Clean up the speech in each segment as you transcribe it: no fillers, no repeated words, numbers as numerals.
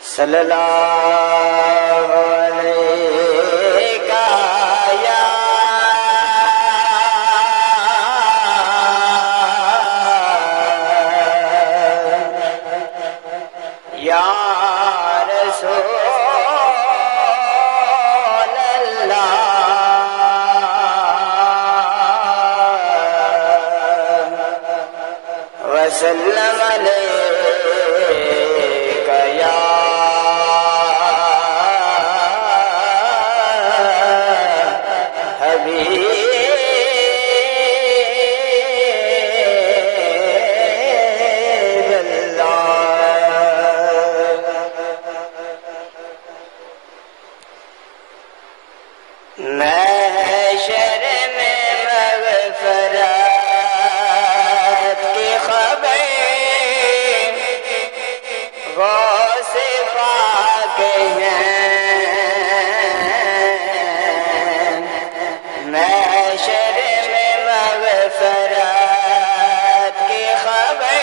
صلی اللہ علیہ یا رسول اللہ وسلم علیک یا حبیب اللہ محشر میں مغفرت کی خبر غوث پاک ہیں محشر میں مغفرت کی خبر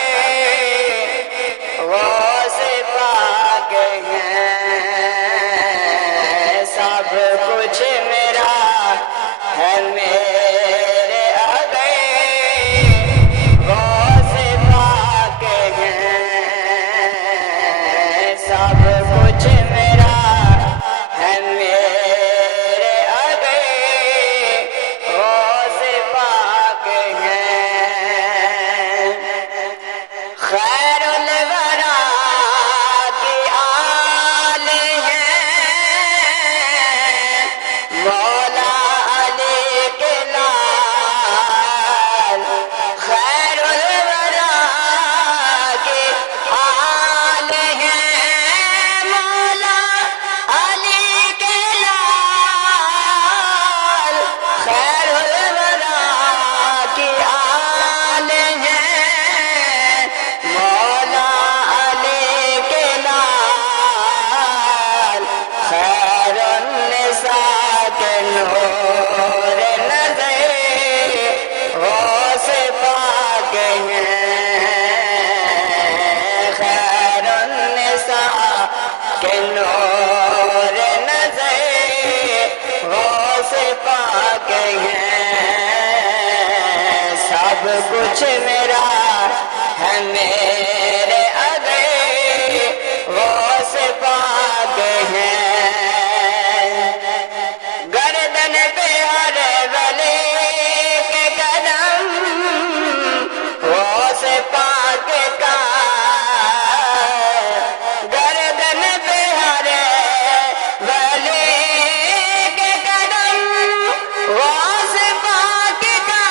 غوث پاک ہیں سب کچھ میرا ہے میرے آگے غوث پاک ہیں سب کچھ میرا ہے میرے آگے غوث پاک ہیں خیر الورا کی آل ہیں مولا علی کے لال خیر الورا کی آل ہیں مولا علی کے لال خیر الورا کی آل ہیں مولا علی کے لال خیر النساء کے نور نظر غوث پاک ہیں خیر النساء کے نور نظر غوث پاک ہیں سب کچھ میرا ہے میرے آگے غوث پاک ہیں گردن پہ ہر ولی کے قدم غوث پاک کا گردن پہ ہر ولی کے قدم غوث پاک کا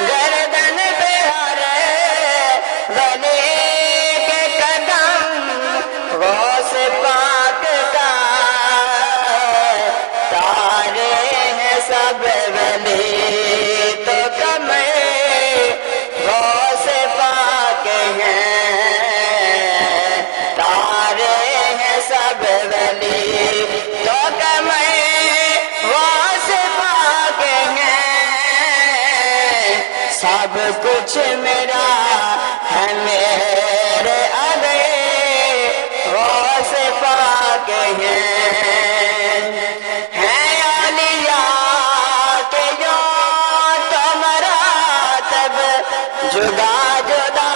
گردن پہ ہر ولی کے قدم غوث پاک کا تارے ہیں سب ولی تو کم غوث پاک ہیں تارے ہیں سب ولی تو کم غوث پاک ہیں سب کچھ میرا ہے میرے آگے غوث پاک ہیں اولیاء کے جو تو مراتب جدا جدا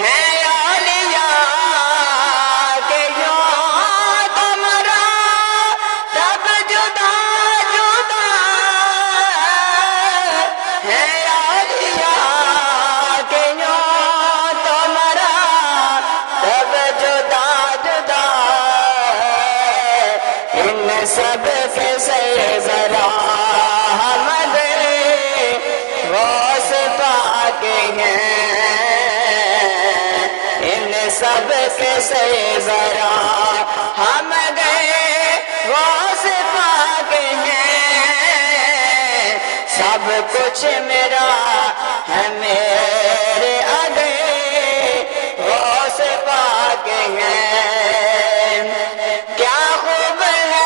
ہے اولیاء کے جو تو مراتب جدا جدا ہے اولیاء کے جو تو مراتب جدا جدا ان سب کے سربراہ احمد غوث پاک ہیں ان سب کے سربراہ احمد غوث پاک ہیں سب کچھ میرا ہے میرے آگے غوث پاک ہیں کیا خوب ہے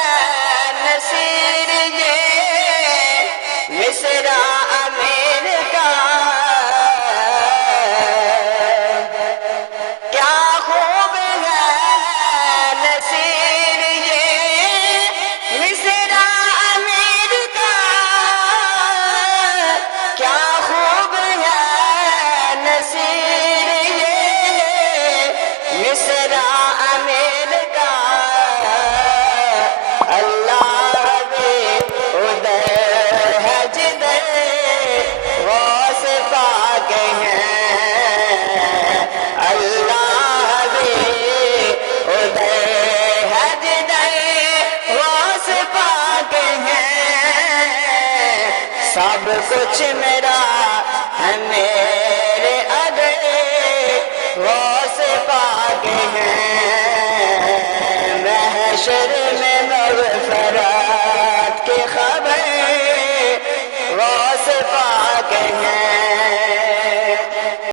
نصیر یہ مصرع امیر کا کچھ میرا ہے میرے